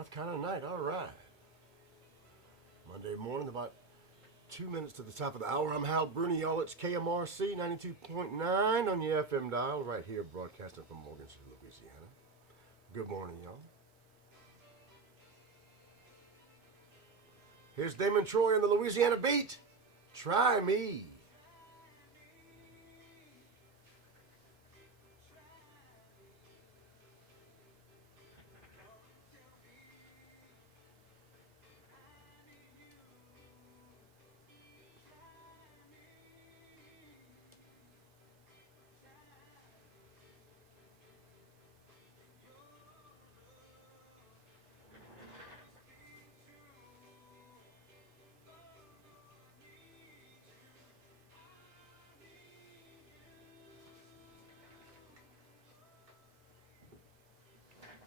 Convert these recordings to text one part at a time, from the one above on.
North Carolina night, all right. Monday morning, about 2 minutes to the top of the hour. I'm Hal Bruni, y'all. It's KMRC 92.9 on your FM dial, right here, broadcasting from Morgan City, Louisiana. Good morning, y'all. Here's Damon Troy in the Louisiana beat. Try me.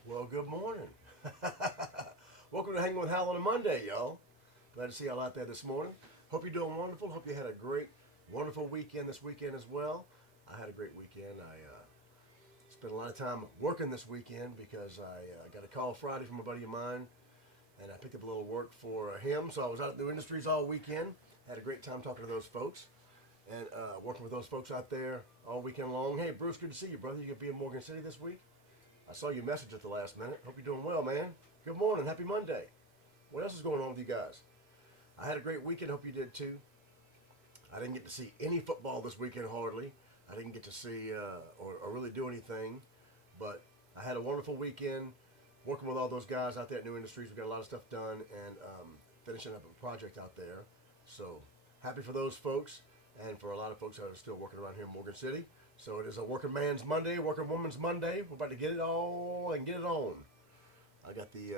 Well, good morning. Welcome to Hanging with Hal on a Monday, y'all. Glad to see y'all out there this morning. Hope you're doing wonderful. Hope you had a great, wonderful weekend this weekend as well. I had a great weekend. I spent a lot of time working this weekend because I got a call Friday from a buddy of mine, and I picked up a little work for him. So I was out at New Industries all weekend. Had a great time talking to those folks and working with those folks out there all weekend long. Hey, Bruce, good to see you, brother. You going to be in Morgan City this week? I saw your message at the last minute. Hope you're doing well, man. Good morning. Happy Monday. What else is going on with you guys? I had a great weekend. Hope you did too. I didn't get to see any football this weekend, hardly. I didn't get to see or really do anything. But I had a wonderful weekend working with all those guys out there at New Industries. We got a lot of stuff done and finishing up a project out there. So happy for those folks and for a lot of folks that are still working around here in Morgan City. So it is a working man's Monday, working woman's Monday. We're about to get it all and get it on. I got the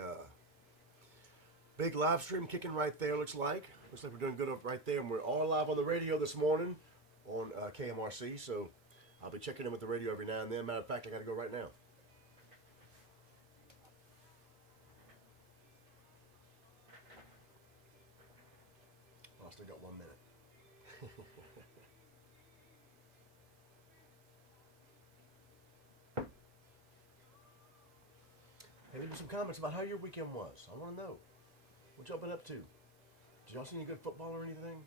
big live stream kicking right there, looks like. Looks like we're doing good up right there. And we're all live on the radio this morning on KMRC. So I'll be checking in with the radio every now and then. Matter of fact, I got to go right now. I still got 1 minute. Hey, leave me some comments about how your weekend was. I want to know. What y'all been up to? Did y'all see any good football or anything?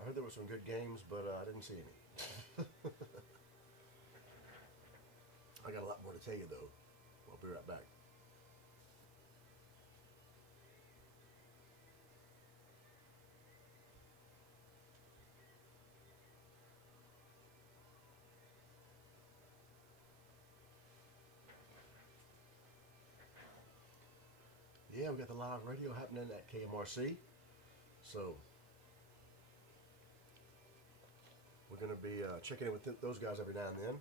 I heard there were some good games, but I didn't see any. I got a lot more to tell you, though. I'll be right back. Yeah, we got the live radio happening at KMRC. So we're going to be checking in with those guys every now and then.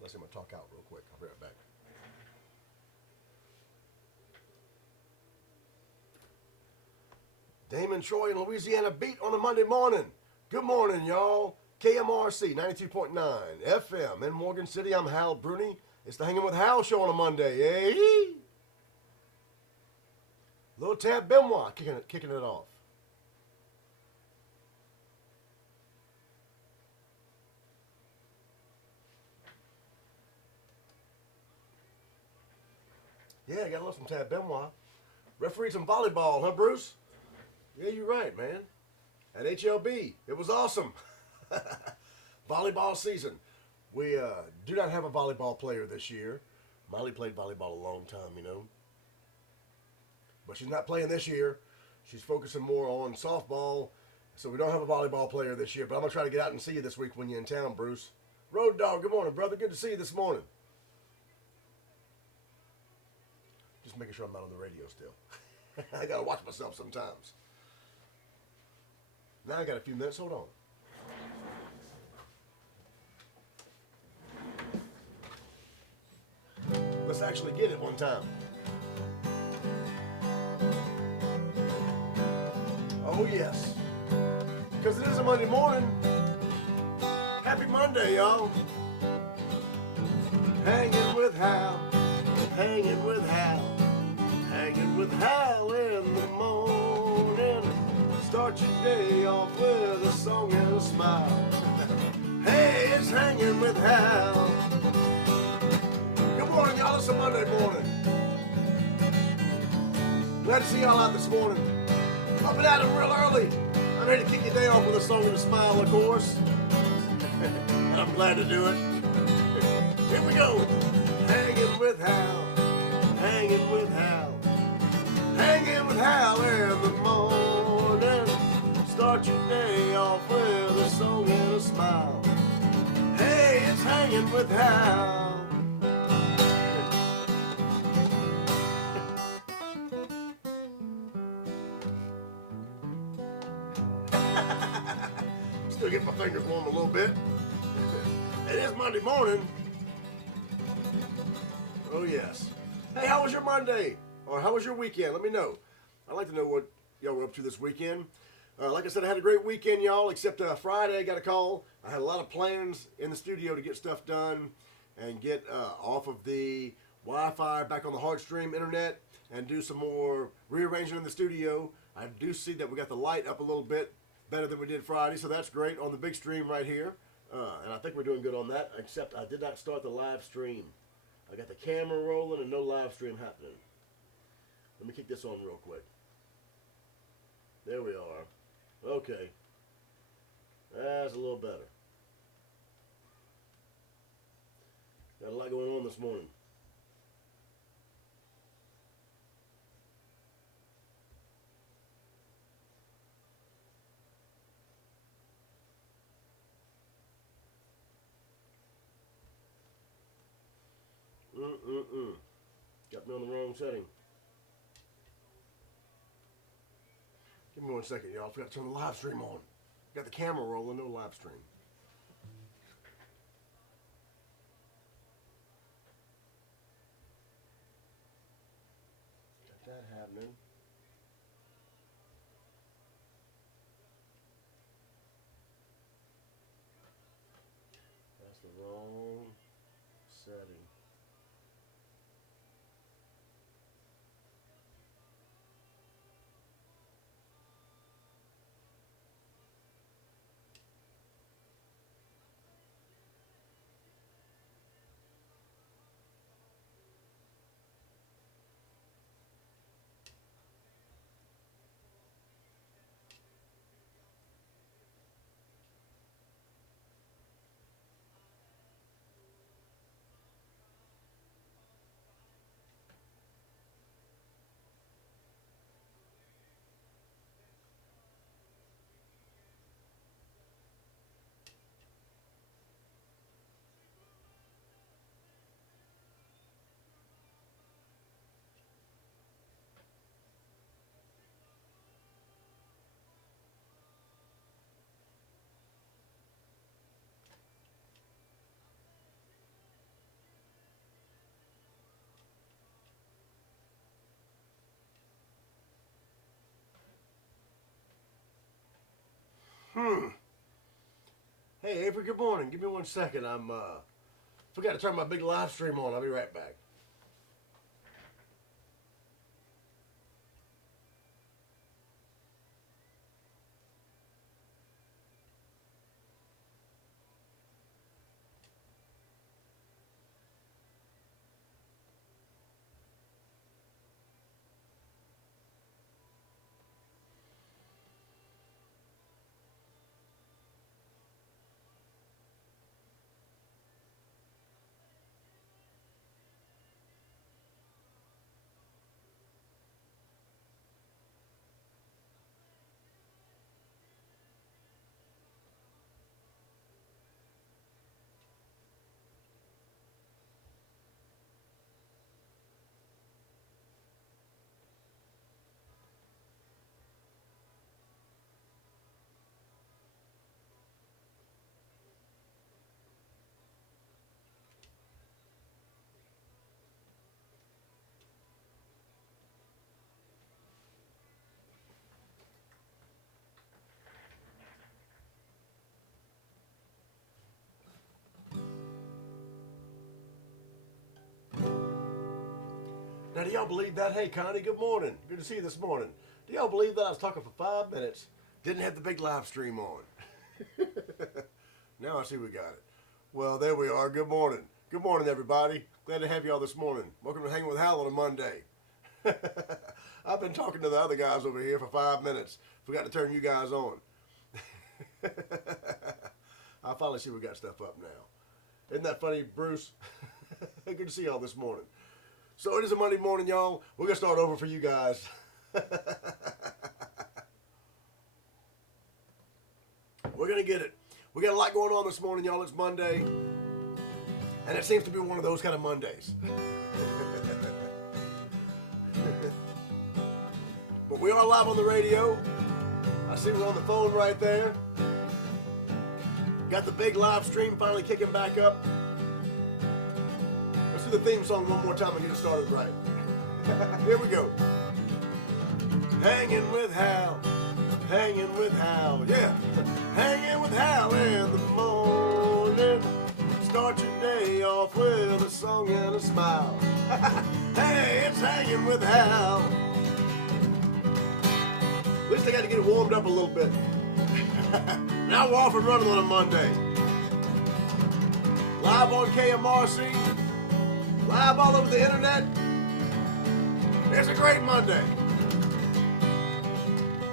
Let's see, I'm going to talk out real quick. I'll be right back. Damon Troy in Louisiana beat on a Monday morning. Good morning, y'all. KMRC 92.9 FM in Morgan City. I'm Hal Bruni. It's the Hanging with Hal show on a Monday. Hey! Little Tab Benoit kicking it off. Yeah, I gotta love some Tab Benoit. Refereed some volleyball, huh, Bruce? Yeah, you're right, man. At HLB, it was awesome. Volleyball season. We do not have a volleyball player this year. Molly played volleyball a long time, you know. But she's not playing this year. She's focusing more on softball. So we don't have a volleyball player this year. But I'm going to try to get out and see you this week when you're in town, Bruce. Road Dog, good morning, brother. Good to see you this morning. Just making sure I'm not on the radio still. I got to watch myself sometimes. Now I got a few minutes. Hold on. Let's actually get it one time. Oh, yes. Because it is a Monday morning. Happy Monday, y'all. Hanging with Hal. Hanging with Hal. Hanging with Hal in the morning. Start your day off with a song and a smile. Hey, it's Hanging with Hal. Good morning, y'all. It's a Monday morning. Glad to see y'all out this morning. Up and at 'em real early. I'm ready to kick your day off with a song and a smile, of course. And I'm glad to do it. Here we go. Hanging with Hal. Hanging with Hal. Hanging with Hal in the morning. Start your day off with a song and a smile. Hey, it's Hanging with Hal. Still get my fingers warm a little bit. It is Monday morning. Oh yes. Hey, how was your Monday? Or how was your weekend? Let me know. I'd like to know what y'all were up to this weekend. Like I said, I had a great weekend, y'all, except Friday I got a call. I had a lot of plans in the studio to get stuff done and get off of the Wi-Fi back on the Hardstream internet and do some more rearranging in the studio. I do see that we got the light up a little bit better than we did Friday, so that's great on the big stream right here. And I think we're doing good on that, except I did not start the live stream. I got the camera rolling and no live stream happening. Let me kick this on real quick. There we are. Okay. That's a little better. Got a lot going on this morning. Got me on the wrong setting. Give me 1 second, y'all. I forgot to turn the live stream on. Got the camera rolling, no live stream. Got that happening. That's the wrong setting. Hey, Avery, good morning. Give me 1 second. I'm forgot to turn my big live stream on. I'll be right back. Now, do y'all believe that? Hey, Connie, good morning. Good to see you this morning. Do y'all believe that I was talking for 5 minutes, didn't have the big live stream on? Now I see we got it. Well, there we are. Good morning. Good morning, everybody. Glad to have you all this morning. Welcome to Hanging with Hal on a Monday. I've been talking to the other guys over here for 5 minutes. Forgot to turn you guys on. I finally see we got stuff up now. Isn't that funny, Bruce? Good to see y'all this morning. So it is a Monday morning, y'all. We're going to start over for you guys. We're going to get it. We got a lot going on this morning, y'all. It's Monday. And it seems to be one of those kind of Mondays. But we are live on the radio. I see we're on the phone right there. Got the big live stream finally kicking back up. Let's do the theme song one more time and get it started right. Here we go. Hanging with Hal, yeah. Hanging with Hal in the morning. Start your day off with a song and a smile. Hey, it's Hanging with Hal. At least I got to get it warmed up a little bit. Now we're off and running on a Monday. Live on KMRC. Live all over the internet. It's a great Monday.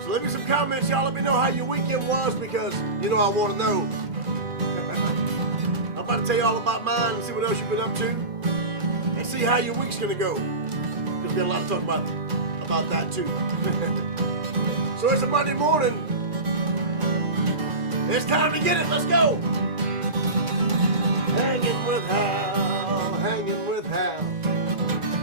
So leave me some comments, y'all. Let me know how your weekend was because, you know, I want to know. I'm about to tell you all about mine and see what else you've been up to. And see how your week's going to go. There's been a lot to talk about that too. So it's a Monday morning. It's time to get it. Let's go. Hanging with Hal, hanging with Hal,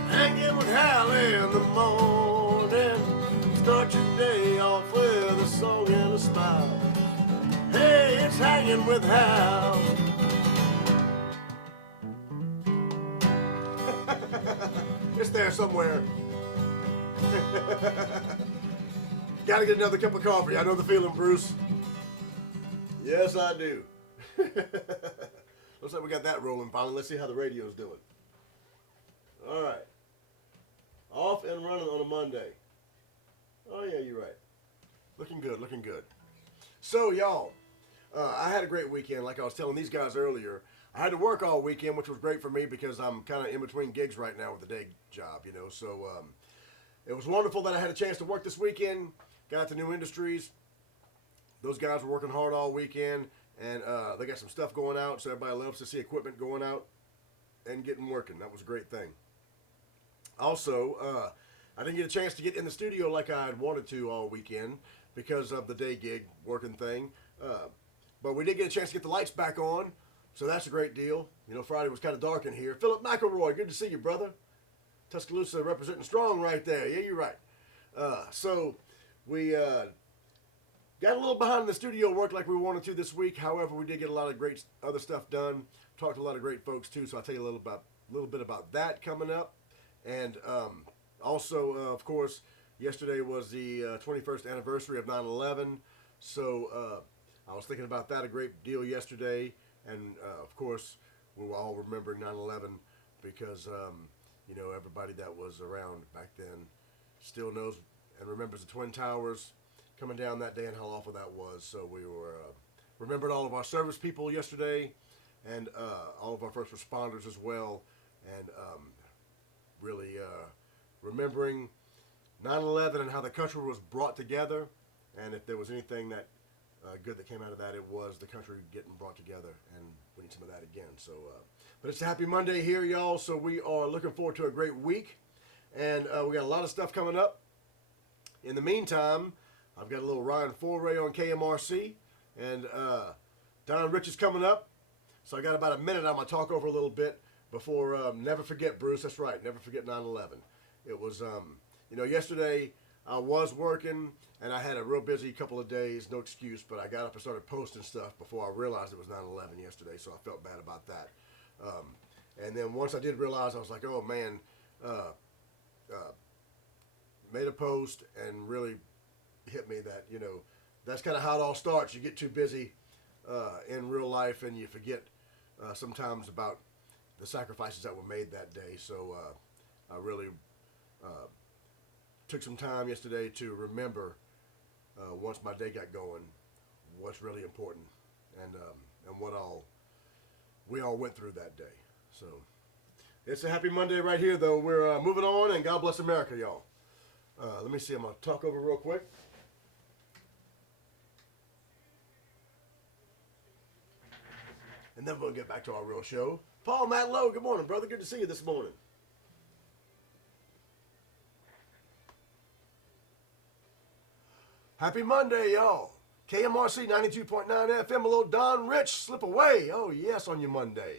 hanging with Hal in the morning. Start your day off with a song and a smile. Hey, it's Hanging with Hal. It's there somewhere. Gotta get another cup of coffee. I know the feeling, Bruce. Yes, I do. Looks like we got that rolling finally. Let's see how the radio's doing. All right. Off and running on a Monday. Oh, yeah, you're right. Looking good, looking good. So, y'all, I had a great weekend. Like I was telling these guys earlier, I had to work all weekend, which was great for me because I'm kind of in between gigs right now with the day job, you know. So, it was wonderful that I had a chance to work this weekend. Got to New Industries. Those guys were working hard all weekend, and they got some stuff going out, so everybody loves to see equipment going out and getting working. That was a great thing. Also, I didn't get a chance to get in the studio like I had wanted to all weekend because of the day gig working thing. But we did get a chance to get the lights back on, so that's a great deal. You know, Friday was kind of dark in here. Philip McElroy, good to see you, brother. Tuscaloosa representing strong right there. Yeah, you're right. So we got a little behind in the studio work like we wanted to this week. However, we did get a lot of great other stuff done. Talked to a lot of great folks too. So I'll tell you a little bit about that coming up. And also, of course, yesterday was the 21st anniversary of 9/11. So I was thinking about that a great deal yesterday. And of course, we were all remembering 9/11 because you know, everybody that was around back then still knows and remembers the Twin Towers coming down that day and how awful that was. So we were remembered all of our service people yesterday and all of our first responders as well, and really remembering 9/11 and how the country was brought together, and if there was anything that good that came out of that, it was the country getting brought together, and we need some of that again. So but it's a happy Monday here, y'all, so we are looking forward to a great week, and we got a lot of stuff coming up. In the meantime, I've got a little Ryan foray on KMRC, and Don Rich is coming up. So I got about a minute I'm going to talk over a little bit before, never forget, Bruce, that's right, never forget 9/11. It was, you know, yesterday I was working, and I had a real busy couple of days, no excuse, but I got up and started posting stuff before I realized it was 9/11 yesterday, so I felt bad about that. And then once I did realize, I was like, oh, man, made a post and really hit me that, you know, that's kind of how it all starts. You get too busy in real life and you forget sometimes about the sacrifices that were made that day. So I really took some time yesterday to remember once my day got going what's really important and what we all went through that day. So it's a happy Monday right here, though. We're moving on, and God bless America, y'all. Let me see. I'm going to talk over real quick. And then we'll get back to our real show. Paul Matlow, good morning, brother. Good to see you this morning. Happy Monday, y'all. KMRC 92.9 FM, a little Don Rich, slip away. Oh, yes, on your Monday.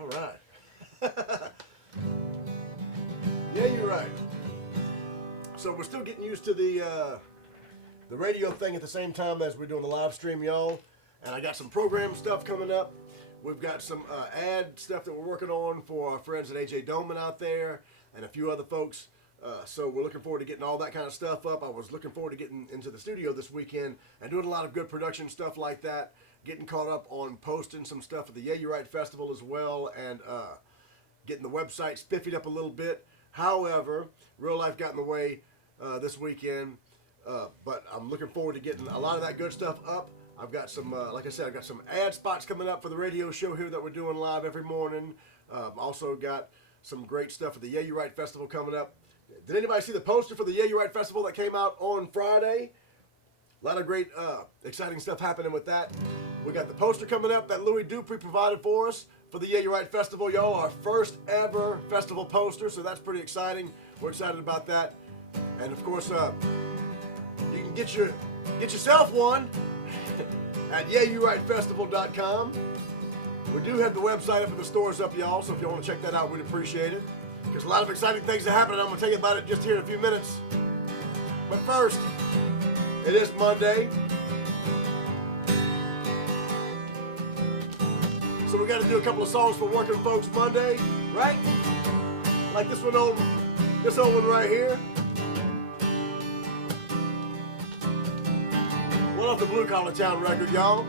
All right. Yeah, you're right. So we're still getting used to the radio thing at the same time as we're doing the live stream, y'all. And I got some program stuff coming up. We've got some ad stuff that we're working on for our friends at AJ Doman out there and a few other folks. So we're looking forward to getting all that kind of stuff up. I was looking forward to getting into the studio this weekend and doing a lot of good production stuff like that. Getting caught up on posting some stuff at the Yeah You're Right Festival as well, and getting the website spiffied up a little bit. However, real life got in the way this weekend, but I'm looking forward to getting a lot of that good stuff up. I've got some, like I said, I've got some ad spots coming up for the radio show here that we're doing live every morning. Also got some great stuff for the Yeah You're Right Festival coming up. Did anybody see the poster for the Yeah You're Right Festival that came out on Friday? A lot of great, exciting stuff happening with that. We got the poster coming up that Louis Dupree provided for us for the Yeah You're Right Festival, y'all. Our first ever festival poster, so that's pretty exciting. We're excited about that. And of course, you can get yourself one at yeahyourrightfestival.com. We do have the website up and the stores up, y'all, so if you want to check that out, we'd appreciate it. There's a lot of exciting things are happening. I'm going to tell you about it just here in a few minutes. But first, it is Monday. So we got to do a couple of songs for working folks Monday, right? Like this old one right here. One off the Blue Collar Town record, y'all.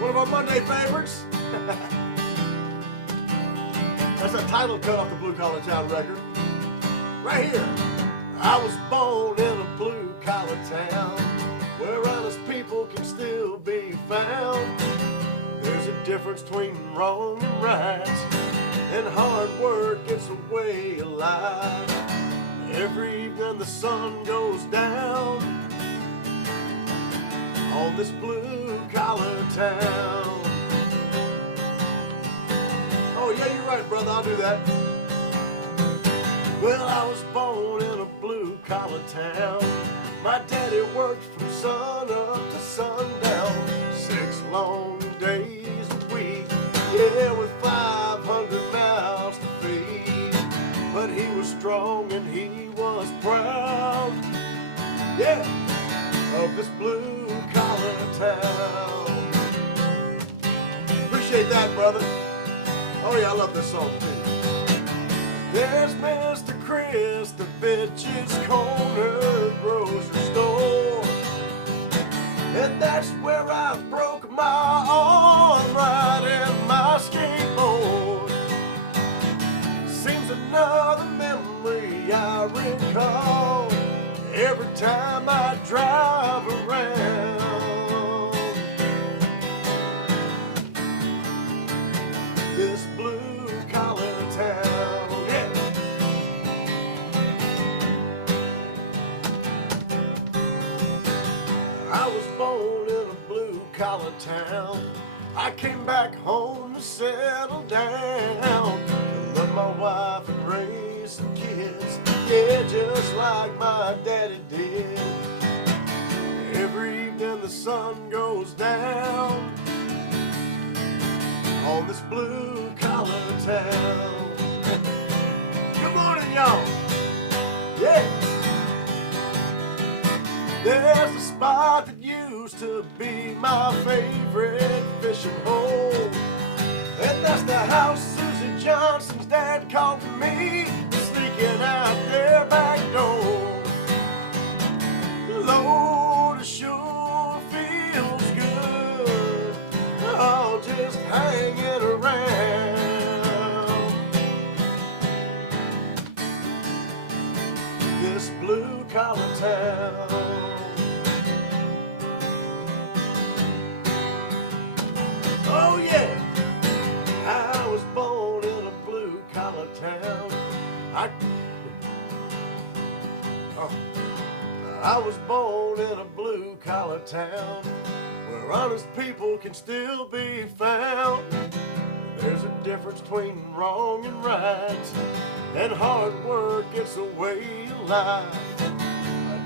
One of our Monday favorites. That's a title cut off the Blue Collar Town record. Right here. I was born in a blue collar town where honest people can still be found. There's a difference between wrong and right, and hard work gets a way of life. Every evening the sun goes down on this blue collar town. Oh yeah, you're right, brother, I'll do that. Well, I was born in a blue collar town. My daddy worked from sun up to sundown, 6 long days a week, yeah, with 500 mouths to feed. But he was strong and he was proud, yeah, of this blue collar town. Appreciate that, brother. Oh yeah, I love this song too. There's Mr. Christovich's corner grocery store, and that's where I broke my arm riding my skateboard. Seems another memory I recall every time I drive around this blue collar town. Yeah. I was born in a blue collar town. I came back home to settle down, to love my wife and raise some kids, yeah, just like my daddy did. Every evening the sun goes down on this blue collar town. Good morning, y'all. Yeah. There's a spot that used to be my favorite fishing hole, and that's the house Susie Johnson's dad called for me, sneaking out their back door. Lord, it sure feels good, all just hanging around this blue collar town. I, I was born in a blue-collar town where honest people can still be found. There's a difference between wrong and right, and hard work, it's the way of life.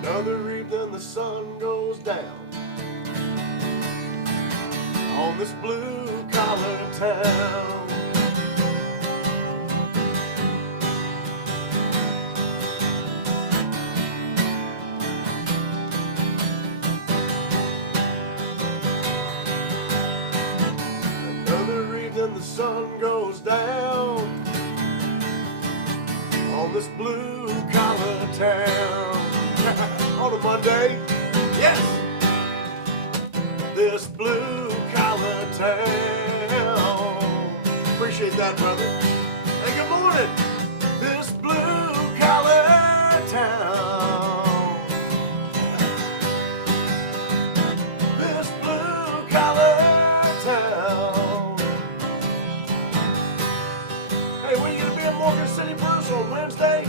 Another evening the sun goes down on this blue-collar town. Another evening the sun goes down on this blue-collar town. On a Monday, yes, this blue-collar town. Appreciate that, brother. Hey, good morning. This blue-collar town. This blue-collar town. Hey, when are you going to be in Morgan City, Bruce, on Wednesday?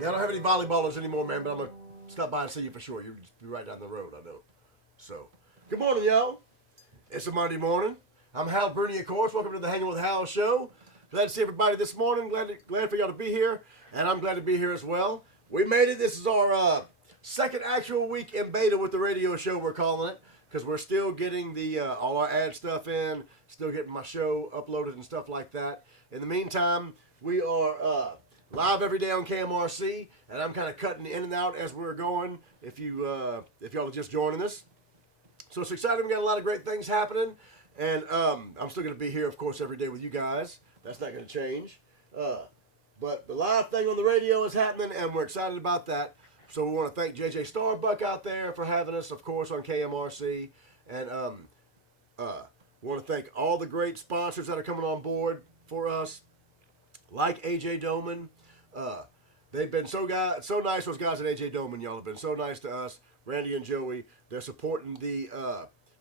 Yeah, I don't have any volleyballers anymore, man, but I'm going to stop by and see you for sure. You'll be right down the road, I know. So, good morning, y'all. It's a Monday morning. I'm Hal Bruni, of course. Welcome to the Hanging with Hal show. Glad to see everybody this morning. Glad for y'all to be here, and I'm glad to be here as well. We made it. This is our second actual week in beta with the radio show, we're calling it, because we're still getting the all our ad stuff in, still getting my show uploaded and stuff like that. In the meantime, we are live every day on KMRC, and I'm kind of cutting in and out as we're going. If y'all are just joining us, so it's exciting. We got a lot of great things happening, and I'm still going to be here, of course, every day with you guys. That's not going to change. But the live thing on the radio is happening, and we're excited about that. So we want to thank JJ Starbuck out there for having us, of course, on KMRC, and we want to thank all the great sponsors that are coming on board for us, like AJ Doman. They've been so nice. Those guys at AJ Doman, y'all have been so nice to us. Randy and Joey, they're supporting the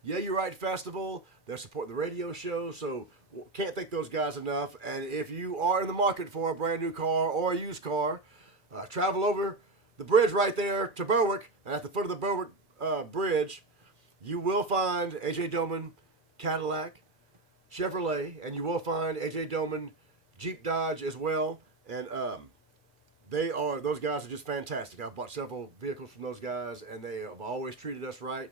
Yeah, You're Right Festival. They're supporting the radio show. So can't thank those guys enough. And if you are in the market for a brand new car or a used car, travel over the bridge right there to Berwick, and at the foot of the Berwick bridge, you will find AJ Doman Cadillac, Chevrolet, and you will find AJ Doman Jeep Dodge as well. And those guys are just fantastic. I've bought several vehicles from those guys, and they have always treated us right.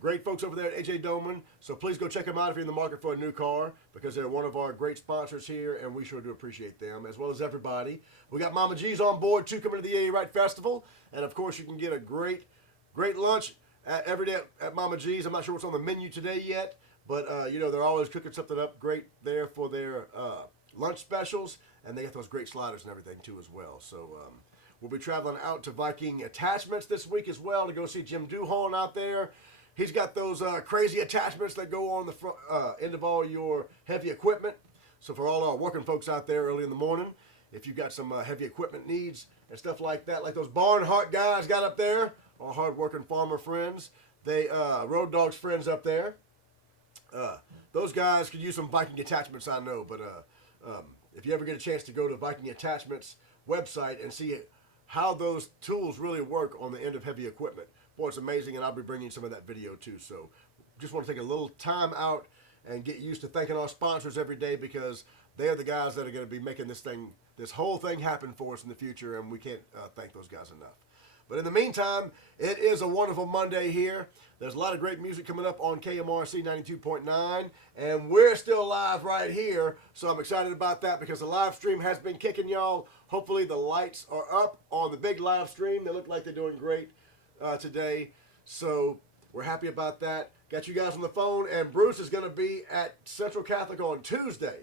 Great folks over there at AJ Doman. So please go check them out if you're in the market for a new car, because they're one of our great sponsors here, and we sure do appreciate them, as well as everybody. We got Mama G's on board, too, coming to the Yeah You're Right Festival. And, of course, you can get a great lunch every day at Mama G's. I'm not sure what's on the menu today yet, but, they're always cooking something up great there for their lunch specials, and they got those great sliders and everything, too, as well. So we'll be traveling out to Viking Attachments this week as well to go see Jim Duhon out there. He's got those crazy attachments that go on the front end of all your heavy equipment. So for all our working folks out there early in the morning, if you've got some heavy equipment needs and stuff like that, like those Barnhart guys got up there, our hard-working farmer friends, they Road Dogs friends up there, those guys could use some Viking attachments, I know. But if you ever get a chance to go to Viking Attachments website and see how those tools really work on the end of heavy equipment, boy, it's amazing, and I'll be bringing some of that video too. So just want to take a little time out and get used to thanking our sponsors every day, because they are the guys that are going to be making this whole thing happen for us in the future, and we can't thank those guys enough. But in the meantime, it is a wonderful Monday here. There's a lot of great music coming up on KMRC 92.9, and we're still live right here, so I'm excited about that, because the live stream has been kicking, y'all. Hopefully the lights are up on the big live stream. They look like they're doing great today, so we're happy about that. Got you guys on the phone, and Bruce is going to be at Central Catholic on Tuesday,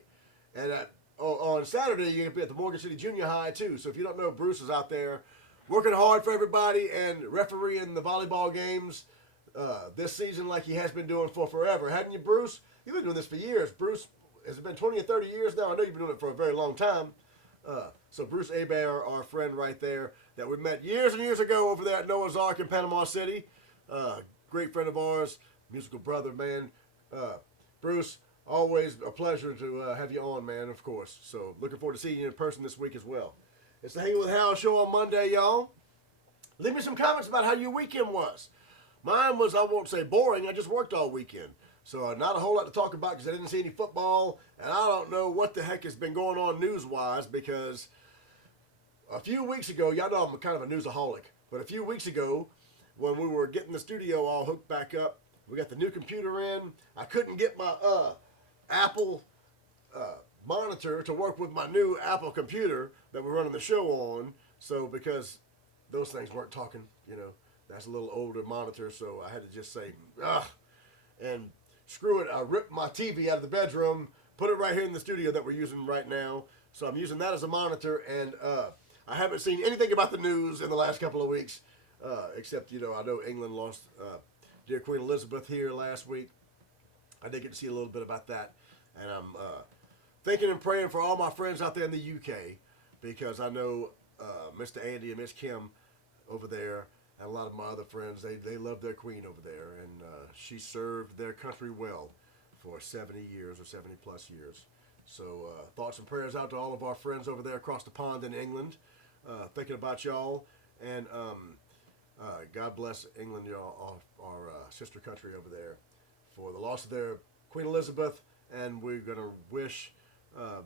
and on Saturday you're going to be at the Morgan City Junior High too. So if you don't know, Bruce is out there working hard for everybody and refereeing the volleyball games this season, like he has been doing for forever, hadn't you, Bruce? You've been doing this for years. Bruce, has it been 20 or 30 years now? I know you've been doing it for a very long time. So Bruce Abair, our friend right there, that we met years and years ago over there at Noah's Ark in Panama City. Great friend of ours. musical brother, man. Bruce, always a pleasure to have you on, man, of course. So looking forward to seeing you in person this week as well. It's the Hanging with Hal show on Monday, y'all. Leave me some comments about how your weekend was. Mine was, I won't say boring, I just worked all weekend. So not a whole lot to talk about because I didn't see any football, and I don't know what the heck has been going on news-wise because a few weeks ago, y'all know I'm kind of a newsaholic, but a few weeks ago when we were getting the studio all hooked back up, we got the new computer in. I couldn't get my Apple monitor to work with my new Apple computer that we're running the show on. So because those things weren't talking, you know, that's a little older monitor, so I had to just say, ugh, and screw it. I ripped my TV out of the bedroom, put it right here in the studio that we're using right now. So I'm using that as a monitor, and I haven't seen anything about the news in the last couple of weeks, except, you know, I know England lost dear Queen Elizabeth here last week. I did get to see a little bit about that, and I'm thinking and praying for all my friends out there in the UK, because I know Mr. Andy and Miss Kim over there, and a lot of my other friends, they love their queen over there, and she served their country well for 70 years or 70 plus years. So thoughts and prayers out to all of our friends over there across the pond in England, thinking about y'all, and God bless England, y'all, our sister country over there, for the loss of their Queen Elizabeth, and we're going to wish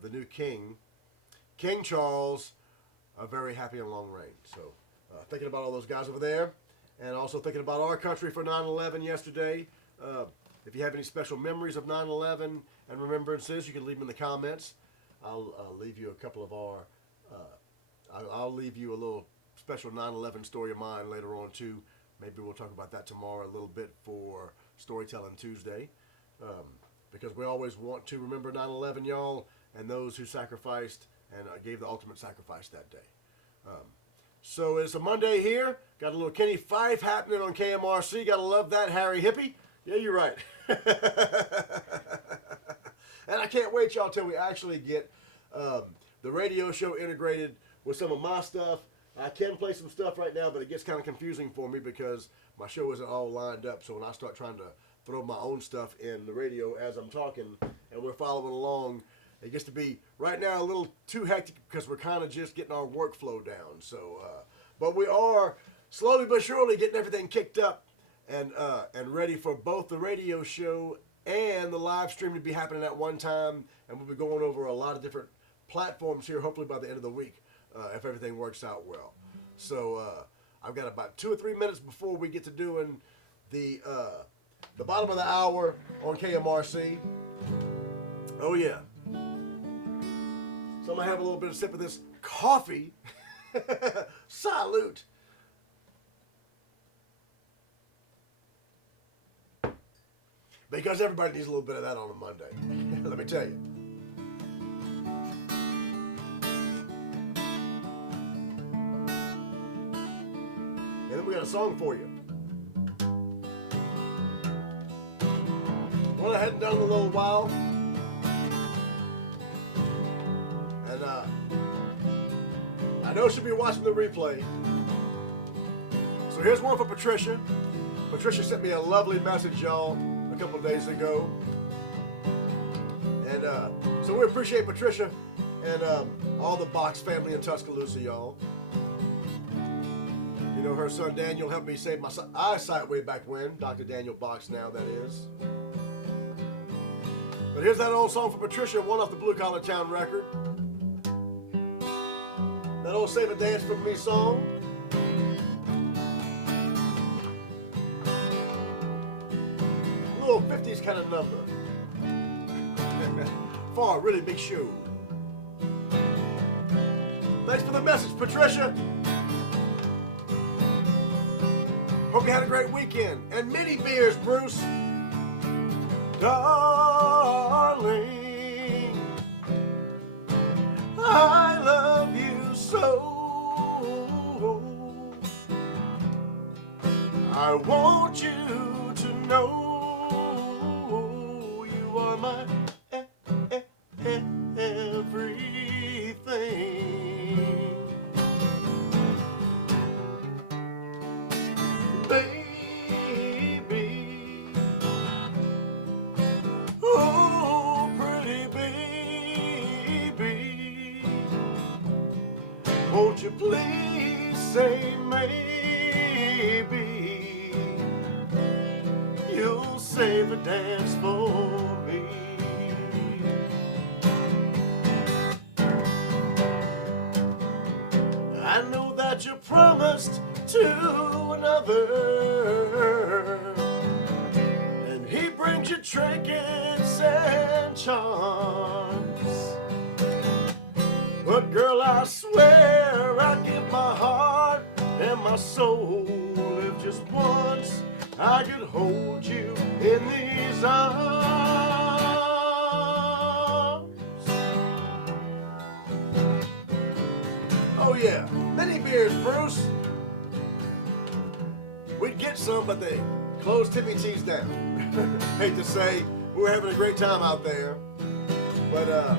the new king, King Charles, a very happy and long reign. So thinking about all those guys over there, and also thinking about our country for 9/11 yesterday. If you have any special memories of 9/11 and remembrances, you can leave them in the comments. I'll leave you a couple of our, I'll leave you a little special 9/11 story of mine later on too. Maybe we'll talk about that tomorrow a little bit for Storytelling Tuesday, because we always want to remember 9/11, y'all, and those who sacrificed and gave the ultimate sacrifice that day. So it's a Monday here. Got a little Kenny Fife happening on KMRC. Gotta love that, Harry Hippie. Yeah, you're right. And I can't wait, y'all, till we actually get the radio show integrated with some of my stuff. I can play some stuff right now, but it gets kind of confusing for me because my show isn't all lined up. So when I start trying to throw my own stuff in the radio as I'm talking and we're following along, it gets to be right now a little too hectic because we're kind of just getting our workflow down. So, but we are slowly but surely getting everything kicked up and ready for both the radio show and the live stream to be happening at one time. And we'll be going over a lot of different platforms here, hopefully by the end of the week, if everything works out well. So I've got about 2 or 3 minutes before we get to doing the bottom of the hour on KMRC. Oh yeah. So I'm going to have a little bit of sip of this coffee. Salute. Because everybody needs a little bit of that on a Monday. Let me tell you. And then we got a song for you. Well, I hadn't done in a little while. And I know she'll be watching the replay. So here's one for Patricia. Patricia sent me a lovely message, y'all, a couple of days ago. And so we appreciate Patricia and all the Box family in Tuscaloosa, y'all. You know, her son Daniel helped me save my eyesight way back when. Dr. Daniel Box now, that is. But here's that old song for Patricia, one off the Blue Collar Town record. That old Save a Dance for Me song. A little 50s kind of number. For a really big show. Thanks for the message, Patricia. Hope you had a great weekend. And many beers, Bruce. Darling, I love you so. I want you to know you are my everything. Baby, won't you please say maybe you'll save a dance for me? I know that you promised to another, and he brings you trinkets and charms. But girl, I swear I'd give my heart and my soul if just once I could hold you in these arms. Oh yeah, many beers, Bruce. We'd get some, but they closed Tippy T's down. Hate to say, we were having a great time out there, but